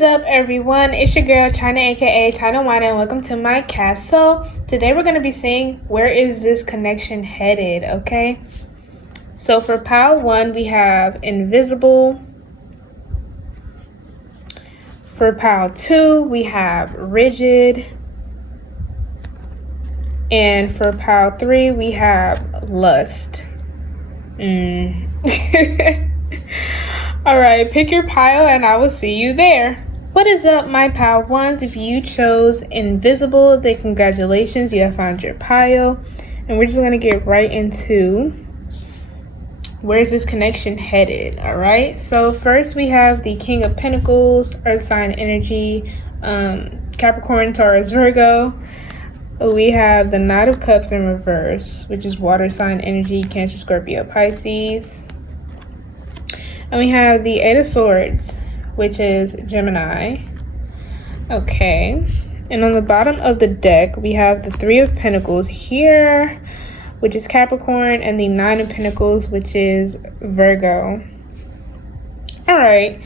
is up, everyone? It's your girl China, aka China Wine, and welcome to my cast. So today we're going to be seeing where is this connection headed, okay? So for pile 1 we have invisible. For pile 2 we have rigid. And for pile 3 we have lust. Alright, pick your pile and I will see you there. What is up, my pile ones? If you chose invisible, then congratulations, you have found your pile. And we're just going to get right into where's this connection headed. Alright, so first we have the King of Pentacles, Earth sign energy, Capricorn, Taurus, Virgo. We have the Knight of Cups in reverse, which is water sign energy, Cancer, Scorpio, Pisces. And we have the Eight of Swords, which is Gemini. Okay. And on the bottom of the deck, we have the Three of Pentacles here, which is Capricorn, and the Nine of Pentacles, which is Virgo. Alright,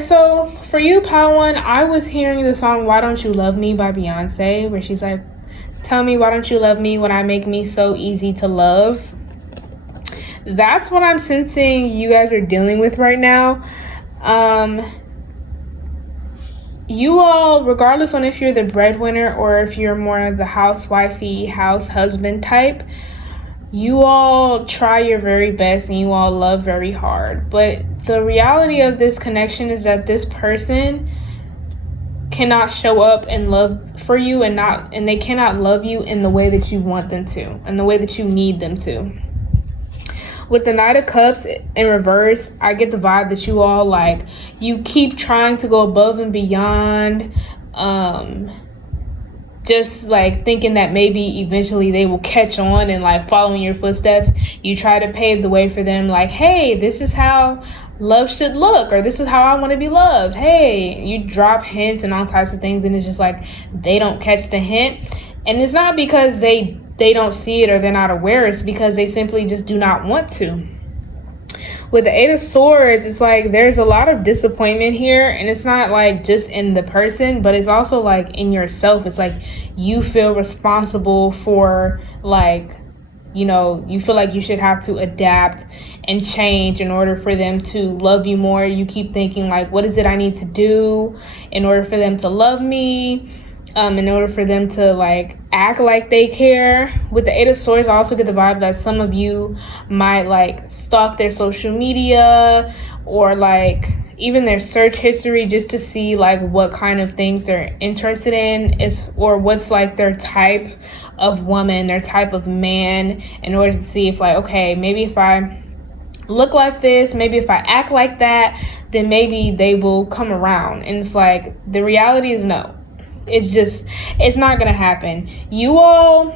so for you, pile 1, I was hearing the song Why Don't You Love Me by Beyonce, where she's like, tell me why don't you love me when I make me so easy to love. That's what I'm sensing you guys are dealing with right now. You all, regardless on if you're the breadwinner or if you're more of the housewifey, house husband type, you all try your very best and you all love very hard. But the reality of this connection is that this person cannot show up and love for you and they cannot love you in the way that you want them to, and the way that you need them to. With the Knight of Cups in reverse, I get the vibe that you all, like, you keep trying to go above and beyond, just like thinking that maybe eventually they will catch on and like following your footsteps. You try to pave the way for them, like, hey, this is how love should look, or this is how I want to be loved. Hey, you drop hints and all types of things, and it's just like they don't catch the hint. And it's not because they don't see it or they're not aware, it's because they simply just do not want to. With the Eight of Swords, it's like there's a lot of disappointment here, and it's not like just in the person, but it's also like in yourself. It's like you feel responsible for, like, you know, you feel like you should have to adapt and change in order for them to love you more. You keep thinking like, what is it I need to do in order for them to love me? In order for them to like act like they care. With the Eight of Swords, I also get the vibe that some of you might like stalk their social media or like even their search history just to see like what kind of things they're interested in or what's like their type of woman, their type of man, in order to see if like, okay, maybe if I look like this, maybe if I act like that, then maybe they will come around. And it's like the reality is no. It's not gonna happen. You all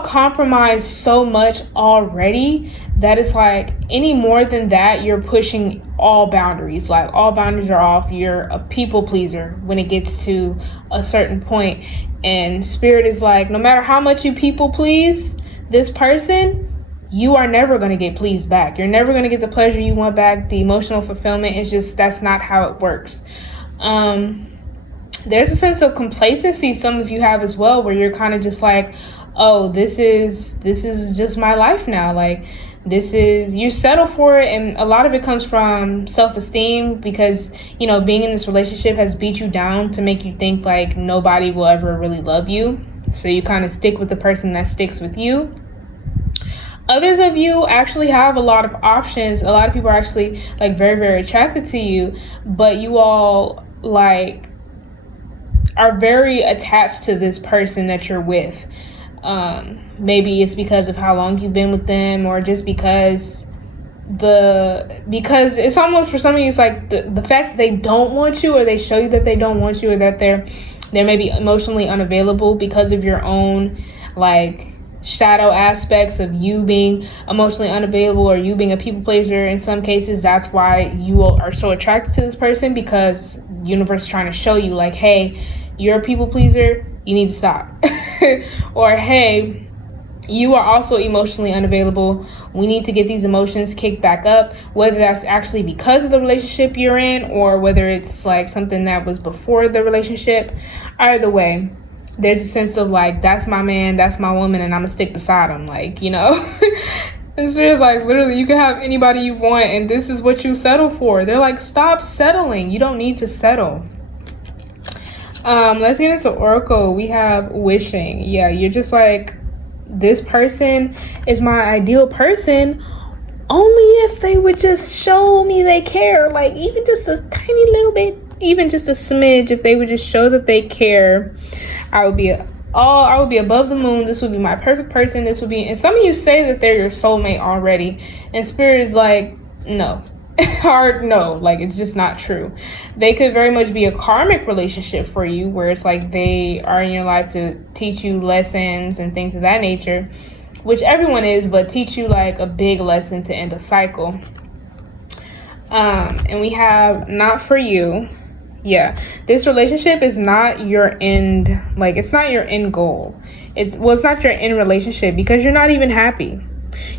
compromise so much already that it's like any more than that, you're pushing all boundaries. Like all boundaries are off. You're a people pleaser when it gets to a certain point. And Spirit is like, no matter how much you people please this person, you are never going to get pleased back. You're never going to get the pleasure you want back. The emotional fulfillment is just, that's not how it works. There's a sense of complacency some of you have as well, where you're kind of just like, oh, this is just my life now. Like you settle for it, and a lot of it comes from self-esteem because, you know, being in this relationship has beat you down to make you think like nobody will ever really love you. So you kind of stick with the person that sticks with you. Others of you actually have a lot of options. A lot of people are actually like very, very attracted to you, but you all like are very attached to this person that you're with. Maybe it's because of how long you've been with them, or just because it's almost, for some of you, it's like the fact that they don't want you, or they show you that they don't want you, or that they're maybe emotionally unavailable because of your own like shadow aspects of you being emotionally unavailable, or you being a people pleaser. In some cases, that's why you are so attracted to this person, because the universe is trying to show you like, hey, you're a people pleaser, you need to stop. Or hey, You are also emotionally unavailable. We need to get these emotions kicked back up, whether that's actually because of the relationship you're in or whether it's like something that was before the relationship. Either way, there's a sense of like, that's my man, that's my woman, and I'm gonna stick beside him. Like, you know, it's just like literally you can have anybody you want and this is what you settle for. They're like, stop settling. You don't need to settle. Let's get into Oracle. We have wishing. Yeah, you're just like, this person is my ideal person only if they would just show me they care, like even just a tiny little bit, even just a smidge. If they would just show that they care, I would be above the moon. This would be my perfect person. This would be, and some of you say that they're your soulmate already, and Spirit is like, no. Hard no, like it's just not true. They could very much be a karmic relationship for you, where it's like they are in your life to teach you lessons and things of that nature, which everyone is, but teach you like a big lesson to end a cycle. And we have not for you. Yeah, this relationship is not your end, like it's not your end goal. It's not your end relationship because you're not even happy.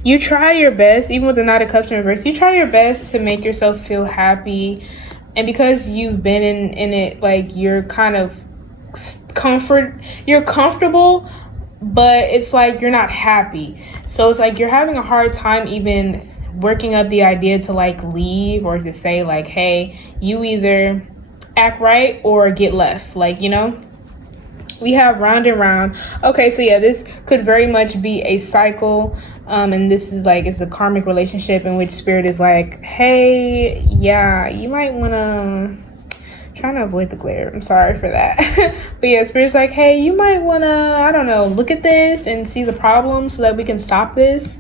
You try your best, even with the Knight of Cups in reverse, you try your best to make yourself feel happy. And because you've been in it, like you're kind of you're comfortable, but it's like you're not happy. So it's like you're having a hard time even working up the idea to like leave or to say like, hey, you either act right or get left, like, you know. We have round and round. Okay, so yeah, this could very much be a cycle. And this is like, it's a karmic relationship in which Spirit is like, hey, yeah, you might want to, trying to avoid the glare. I'm sorry for that. But yeah, Spirit's like, hey, you might want to, I don't know, look at this and see the problem so that we can stop this.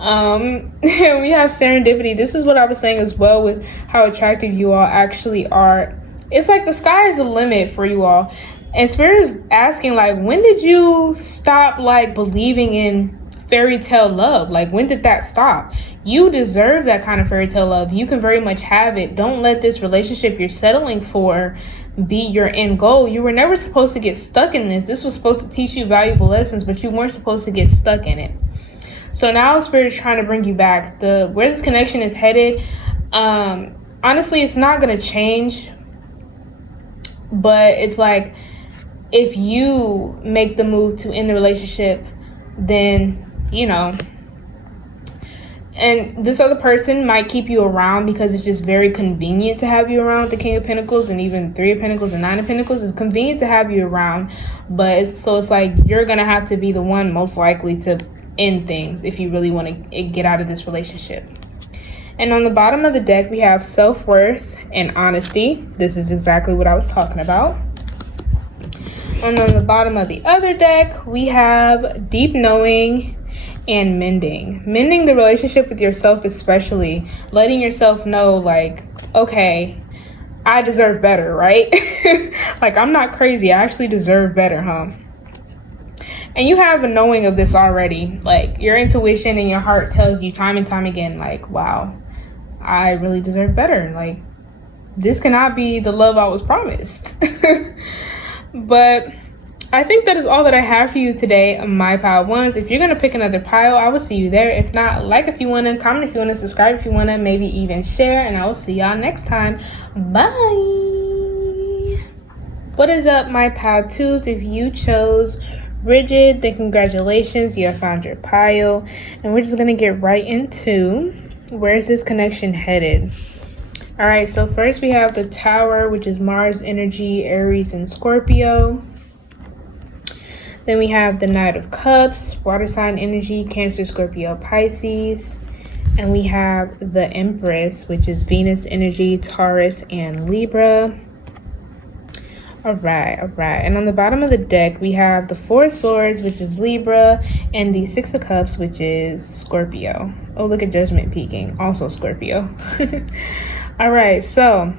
And we have serendipity. This is what I was saying as well with how attractive you all actually are. It's like the sky is the limit for you all. And Spirit is asking, like, when did you stop, like, believing in fairy tale love? Like, when did that stop? You deserve that kind of fairy tale love. You can very much have it. Don't let this relationship you're settling for be your end goal. You were never supposed to get stuck in this. This was supposed to teach you valuable lessons, but you weren't supposed to get stuck in it. So now Spirit is trying to bring you back. Where this connection is headed, honestly, it's not going to change. But it's like, if you make the move to end the relationship, then, you know, and this other person might keep you around because it's just very convenient to have you around. The King of Pentacles and even Three of Pentacles and Nine of Pentacles is convenient to have you around. But it's like you're going to have to be the one most likely to end things if you really want to get out of this relationship. And on the bottom of the deck, we have self-worth and honesty. This is exactly what I was talking about. And on the bottom of the other deck, we have deep knowing and mending. Mending the relationship with yourself, especially letting yourself know, like, okay, I deserve better, right? Like, I'm not crazy. I actually deserve better, huh? And you have a knowing of this already. Like, your intuition and your heart tells you time and time again, like, wow, I really deserve better. Like, this cannot be the love I was promised. But I think that is all that I have for you today, my pile ones. If you're going to pick another pile, I will see you there. If not, like if you want to, comment if you want to, subscribe if you want to, maybe even share. And I will see y'all next time. Bye. What is up, my pile twos? If you chose rigid, then congratulations, you have found your pile. And we're just going to get right into where's this connection headed. All right, so first we have the Tower, which is Mars energy, Aries, and Scorpio. Then we have the Knight of Cups, water sign energy, Cancer, Scorpio, Pisces. And we have the Empress, which is Venus energy, Taurus, and Libra. All right. And on the bottom of the deck, we have the Four of Swords, which is Libra, and the Six of Cups, which is Scorpio. Oh, look at Judgment peeking, also Scorpio. All right, so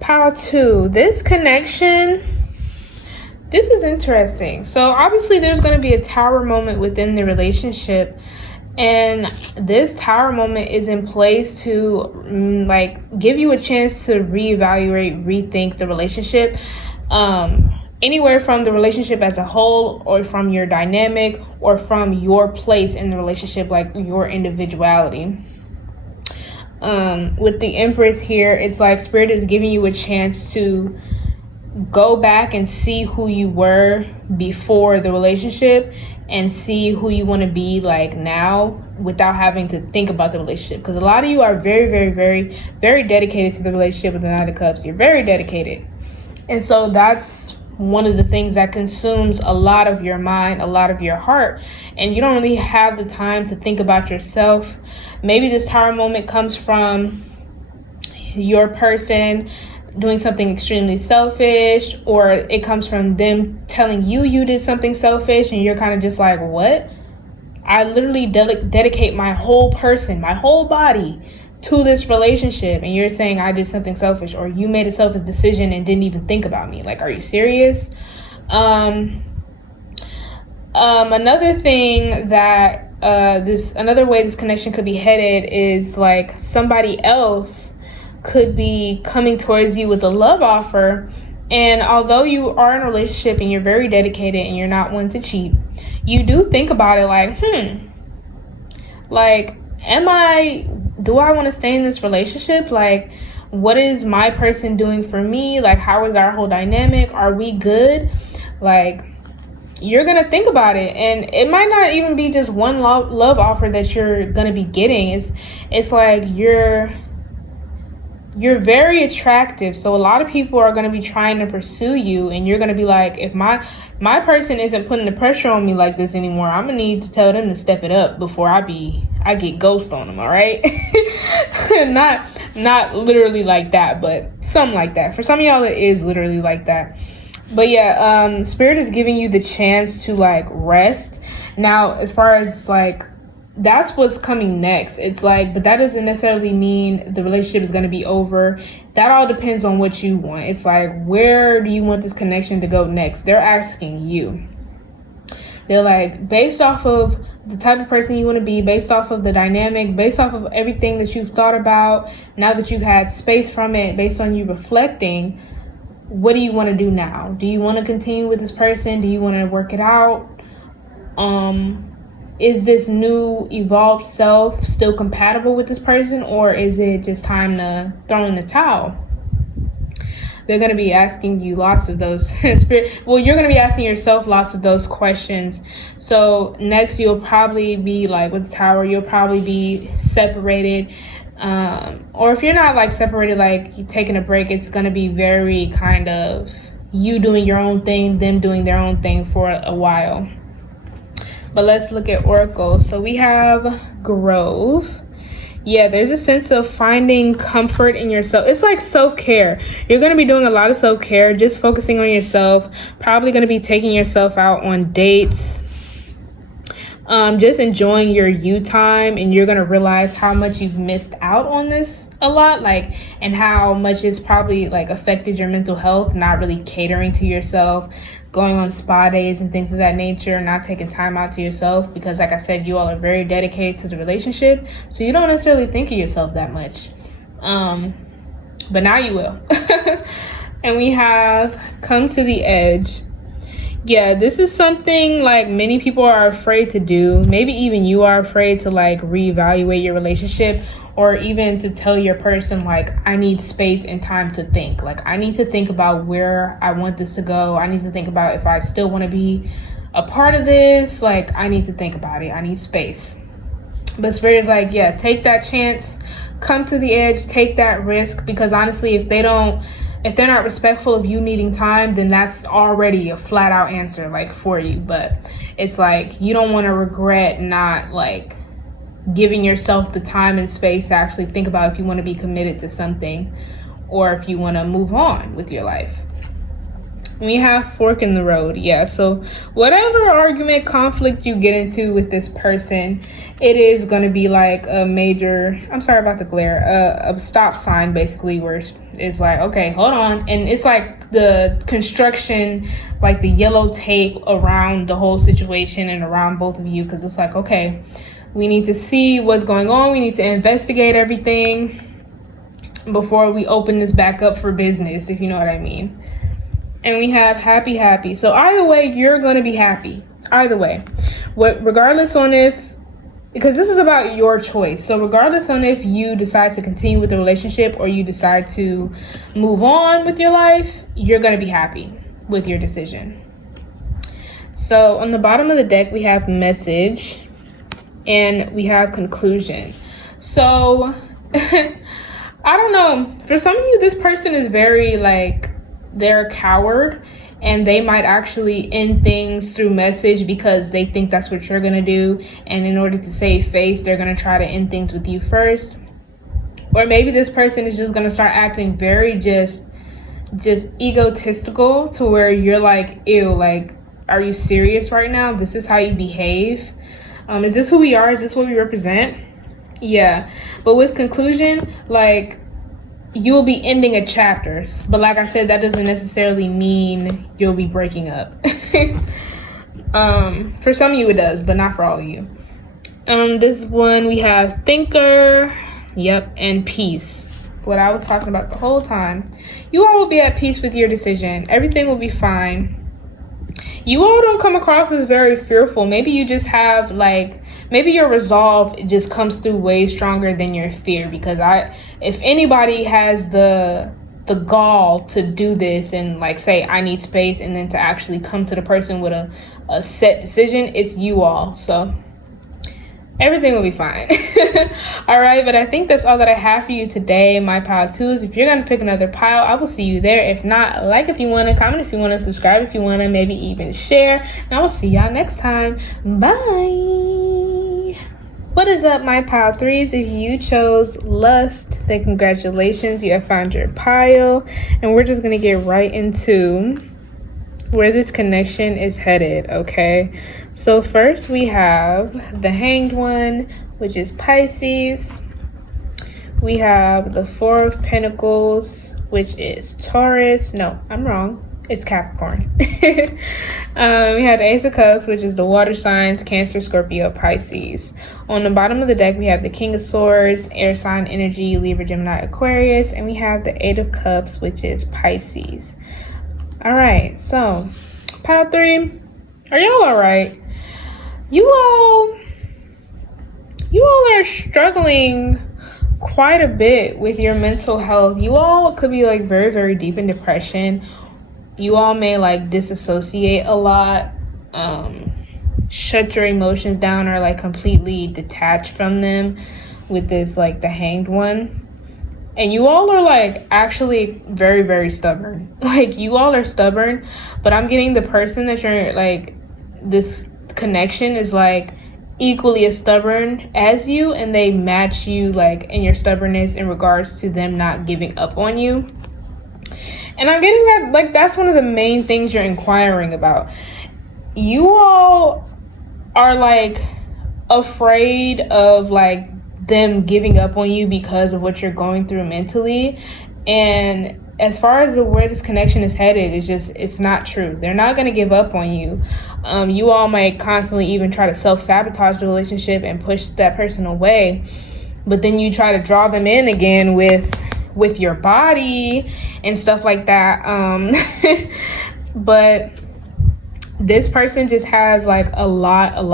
pile two, this connection, this is interesting. So obviously there's going to be a Tower moment within the relationship, and this Tower moment is in place to like give you a chance to reevaluate, rethink the relationship. anywhere from the relationship as a whole, or from your dynamic, or from your place in the relationship, like your individuality. With the Empress here, it's like Spirit is giving you a chance to go back and see who you were before the relationship and see who you want to be like now without having to think about the relationship, because a lot of you are very, very, very, very dedicated to the relationship with the Nine of Cups. You're very dedicated, and so that's one of the things that consumes a lot of your mind, a lot of your heart, and you don't really have the time to think about yourself. Maybe this Tower moment comes from your person doing something extremely selfish, or it comes from them telling you did something selfish and you're kind of just like, what? I literally dedicate my whole person, my whole body to this relationship, and you're saying I did something selfish, or you made a selfish decision and didn't even think about me. Like, are you serious? Another thing that another way this connection could be headed is like somebody else could be coming towards you with a love offer, and although you are in a relationship and you're very dedicated and you're not one to cheat, you do think about it like, like, do I want to stay in this relationship? Like, what is my person doing for me? Like, how is our whole dynamic? Are we good? Like, you're gonna think about it, and it might not even be just one love offer that you're gonna be getting. It's like you're very attractive, so a lot of people are going to be trying to pursue you, and you're going to be like, if my person isn't putting the pressure on me like this anymore, I'm gonna need to tell them to step it up before I get ghost on them. All right. not literally like that, but something like that. For some of y'all it is literally like that. But yeah, Spirit is giving you the chance to like rest. Now, as far as like, that's what's coming next. It's like, but that doesn't necessarily mean the relationship is going to be over. That all depends on what you want. It's like, where do you want this connection to go next? They're asking you. They're like, based off of the type of person you want to be, based off of the dynamic, based off of everything that you've thought about, now that you've had space from it, based on you reflecting, what do you want to do now? Do you want to continue with this person? Do you want to work it out? Is this new evolved self still compatible with this person, or is it just time to throw in the towel? They're going to be asking you lots of those you're going to be asking yourself lots of those questions. So next, you'll probably be like, with the Tower, you'll probably be separated, or if you're not like separated, like you taking a break, it's going to be very kind of you doing your own thing, them doing their own thing for a while. But let's look at Oracle. So we have Grove. Yeah, there's a sense of finding comfort in yourself. It's like self-care. You're going to be doing a lot of self-care, just focusing on yourself. Probably going to be taking yourself out on dates. Just enjoying your you time, and you're going to realize how much you've missed out on this a lot, like, and how much it's probably like affected your mental health, not really catering to yourself, going on spa days and things of that nature, not taking time out to yourself, because like I said, you all are very dedicated to the relationship, so you don't necessarily think of yourself that much, but now you will. And we have Come to the Edge. Yeah, this is something like many people are afraid to do. Maybe even you are afraid to like reevaluate your relationship, or even to tell your person like, I need space and time to think. Like, I need to think about where I want this to go. I need to think about if I still want to be a part of this. Like, I need to think about it. I need space. But Spirit is like, yeah, take that chance. Come to the edge. Take that risk. Because honestly, if they're not respectful of you needing time, then that's already a flat out answer like for you. But it's like, you don't want to regret not like giving yourself the time and space to actually think about if you want to be committed to something, or if you want to move on with your life. We have Fork in the Road. Yeah, so whatever argument, conflict you get into with this person, it is going to be like a major, I'm sorry about the glare, a stop sign basically, where it's like, okay, hold on. And it's like the construction, like the yellow tape around the whole situation and around both of you, because it's like, okay, we need to see what's going on. We need to investigate everything before we open this back up for business, if you know what I mean. and we have happy, happy. So either way, you're going to be happy. Either way. Regardless on if, because this is about your choice. So regardless on if you decide to continue with the relationship or you decide to move on with your life, you're going to be happy with your decision. So on the bottom of the deck, we have message and we have conclusion. So I don't know. For some of you, this person is very like, they're a coward, and they might actually end things through message because they think that's what you're going to do. And in order to save face, they're going to try to end things with you first. Or maybe this person is just going to start acting very just egotistical to where you're like, ew, like, are you serious right now? This is how you behave? Is this who we are? Is this what we represent? Yeah. But with conclusion, like, you'll be ending a chapters, but like I said, that doesn't necessarily mean you'll be breaking up. For some of you it does, but not for all of you. This one we have thinker, yep, and peace. What I was talking about the whole time. You all will be at peace with your decision. Everything will be fine. You all don't come across as very fearful. Maybe you just have maybe your resolve just comes through way stronger than your fear, because if anybody has the gall to do this and like say I need space and then to actually come to the person with a set decision, it's you all. So everything will be fine. All right, but I think that's all that I have for you today, my pile twos. If you're gonna pick another pile, I will see you there. If not, like if you want to, comment if you want to, subscribe if you want to, maybe even share, and I will see y'all next time. Bye. What is up, my pile threes? If you chose lust, then congratulations, you have found your pile, and we're just gonna get right into where this connection is headed. Okay, so first we have the Hanged One, which is Pisces. We have the Four of Pentacles, which is Taurus. No, I'm wrong, it's Capricorn. We have the Ace of Cups, which is the water signs, Cancer, Scorpio, Pisces. On the bottom of the deck, we have the King of Swords, air sign energy, Libra, Gemini, Aquarius, and we have the Eight of Cups, which is Pisces. All right, so pile three, are y'all all right? You all are struggling quite a bit with your mental health. You all could be like very, very deep in depression. You all may like disassociate a lot, shut your emotions down, or like completely detach from them with this like the Hanged One. And you all are like actually very, very stubborn. Like you all are stubborn, but I'm getting the person that you're like, this connection is like equally as stubborn as you, and they match you like in your stubbornness in regards to them not giving up on you. And I'm getting that like that's one of the main things you're inquiring about. You all are like afraid of like them giving up on you because of what you're going through mentally. And as far as where this connection is headed, it's not true. They're not going to give up on you. You all might constantly even try to self-sabotage the relationship and push that person away, but then you try to draw them in again with your body and stuff like that. But this person just has like a lot of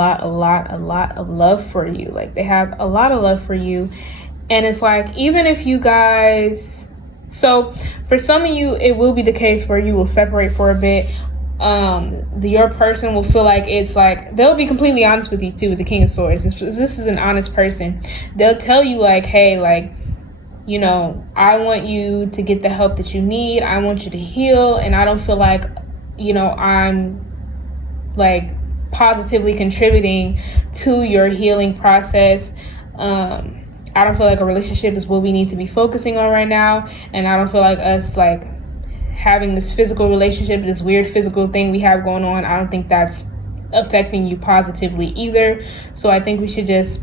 love for you. Like they have a lot of love for you. And it's like, even if you guys, so for some of you, it will be the case where you will separate for a bit. Your person will feel like it's like, they'll be completely honest with you too, with the King of Swords. This is an honest person. They'll tell you like, hey, like, you know, I want you to get the help that you need. I want you to heal. And I don't feel like, you know, I'm like positively contributing to your healing process. I don't feel like a relationship is what we need to be focusing on right now, and I don't feel like us like having this physical relationship, this weird physical thing we have going on, I don't think that's affecting you positively either. So I think we should just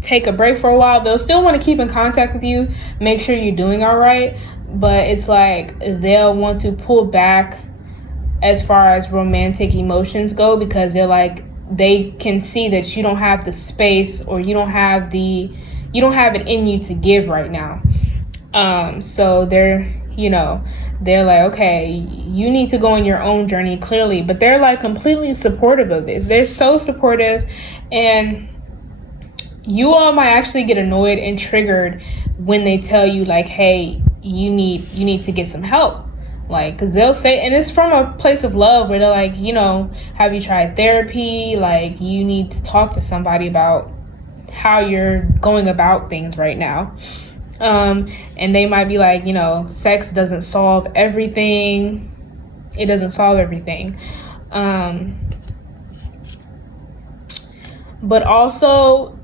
take a break for a while. They'll still want to keep in contact with you, make sure you're doing all right, but it's like they'll want to pull back as far as romantic emotions go, because they're like, they can see that you don't have the space, or you don't have it in you to give right now. So they're, you know, they're like, okay, you need to go on your own journey, clearly. But they're like completely supportive of this. They're so supportive, and you all might actually get annoyed and triggered when they tell you like, hey, you need to get some help. Like, because they'll say, and it's from a place of love where they're like, have you tried therapy? Like, you need to talk to somebody about how you're going about things right now. And they might be like, sex doesn't solve everything. It doesn't solve everything. But also,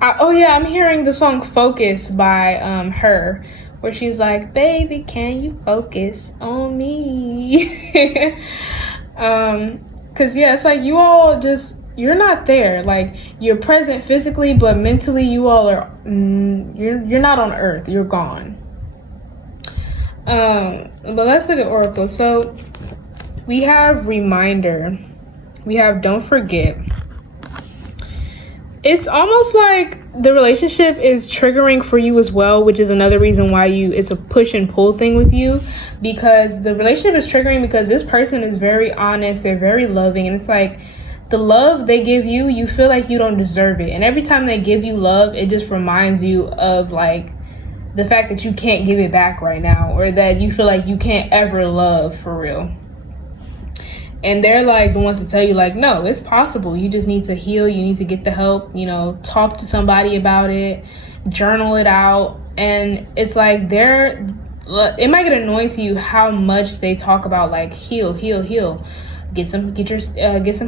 I'm hearing the song Focus by Her, where she's like, baby, can you focus on me? Because, it's like you all you're not there. Like, you're present physically, but mentally you all are, you're not on earth. You're gone. But let's look at Oracle. So we have Reminder. We have Don't Forget. It's almost like the relationship is triggering for you as well, which is another reason why it's a push and pull thing with you, because the relationship is triggering because this person is very honest, they're very loving, and it's like the love they give you, you feel like you don't deserve it. And every time they give you love, it just reminds you of like the fact that you can't give it back right now, or that you feel like you can't ever love for real. And they're like the ones to tell you like, no, it's possible. You just need to heal. You need to get the help, talk to somebody about it, journal it out. And it's like it might get annoying to you how much they talk about like heal, get some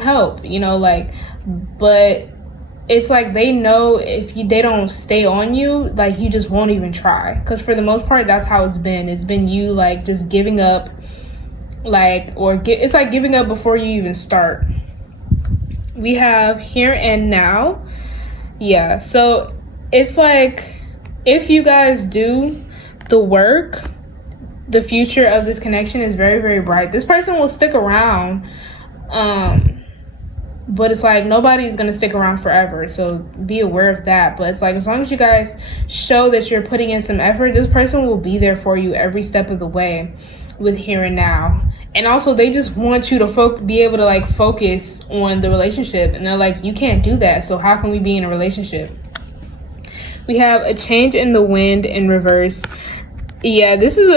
help, but it's like they know if they don't stay on you, like you just won't even try. Because for the most part, that's how it's been. It's been you like just giving up. It's like giving up before you even start. We have Here and Now. Yeah, so it's like if you guys do the work, the future of this connection is very, very bright. This person will stick around, but it's like nobody's gonna stick around forever, so be aware of that. But it's like as long as you guys show that you're putting in some effort, this person will be there for you every step of the way with Here and Now. And also they just want you to be able to like focus on the relationship, and they're like, you can't do that, so how can we be in a relationship? We have A Change in the Wind in reverse. Yeah, this is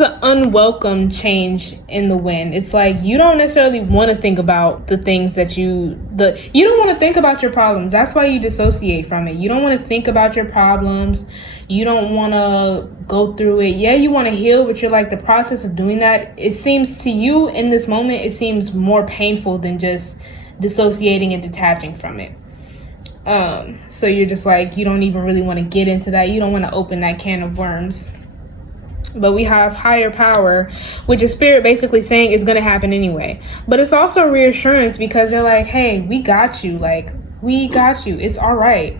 an unwelcome change in the wind. It's like you don't necessarily want to think about the things that you don't want to think about your problems. That's why you dissociate from it. You don't want to think about your problems. You don't want to go through it. Yeah, you want to heal, but you're like, the process of doing that, it seems to you in this moment, it seems more painful than just dissociating and detaching from it. So you're just like, you don't even really want to get into that. You don't want to open that can of worms. But we have Higher Power, which is spirit basically saying it's going to happen anyway. But it's also reassurance because they're like, hey, we got you. Like, we got you. It's all right.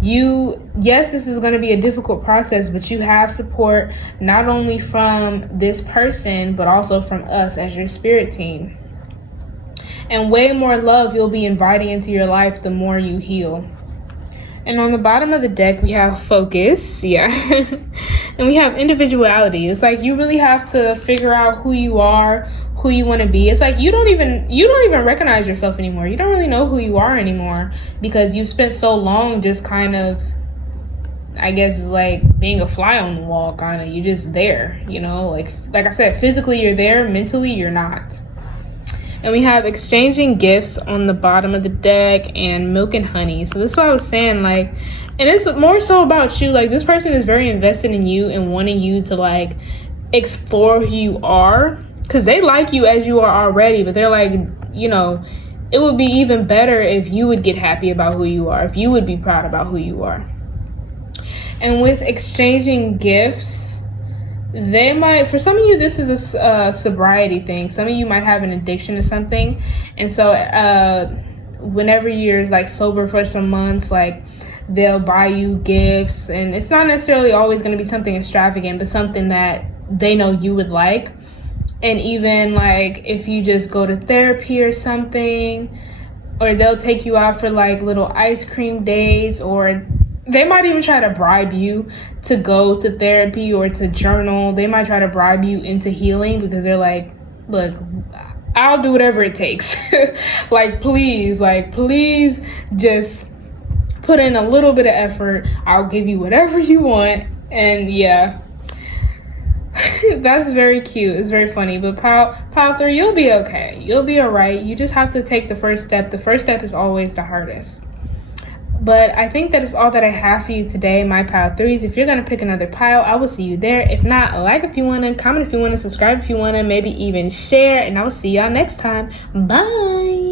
Yes, this is going to be a difficult process, but you have support not only from this person, but also from us as your spirit team. And way more love you'll be inviting into your life the more you heal. And on the bottom of the deck, we have Focus. Yeah. And we have Individuality. It's like you really have to figure out who you are, who you want to be. It's like you don't even recognize yourself anymore. You don't really know who you are anymore because you've spent so long just kind of, I guess, like being a fly on the wall, kind of. You're just there, like I said, physically you're there, mentally you're not. And we have Exchanging Gifts on the bottom of the deck and Milk and Honey. So this is what I was saying, like, and it's more so about you. Like, this person is very invested in you and wanting you to, like, explore who you are. Because they like you as you are already, but they're like, it would be even better if you would get happy about who you are, if you would be proud about who you are. And with Exchanging Gifts, they might, for some of you, this is a sobriety thing. Some of you might have an addiction to something. And so whenever you're like sober for some months, like they'll buy you gifts. And it's not necessarily always going to be something extravagant, but something that they know you would like. And even like if you just go to therapy or something, or they'll take you out for like little ice cream dates, or They might even try to bribe you to go to therapy or to journal. They might try to bribe you into healing because they're like, look, I'll do whatever it takes. Please just put in a little bit of effort. I'll give you whatever you want. And yeah, that's very cute. It's very funny. But pile 3, you'll be okay. You'll be all right. You just have to take the first step. The first step is always the hardest. But I think that is all that I have for you today, my pile 3s. If you're going to pick another pile, I will see you there. If not, like if you want to, comment if you want to, subscribe if you want to, maybe even share. And I will see y'all next time. Bye.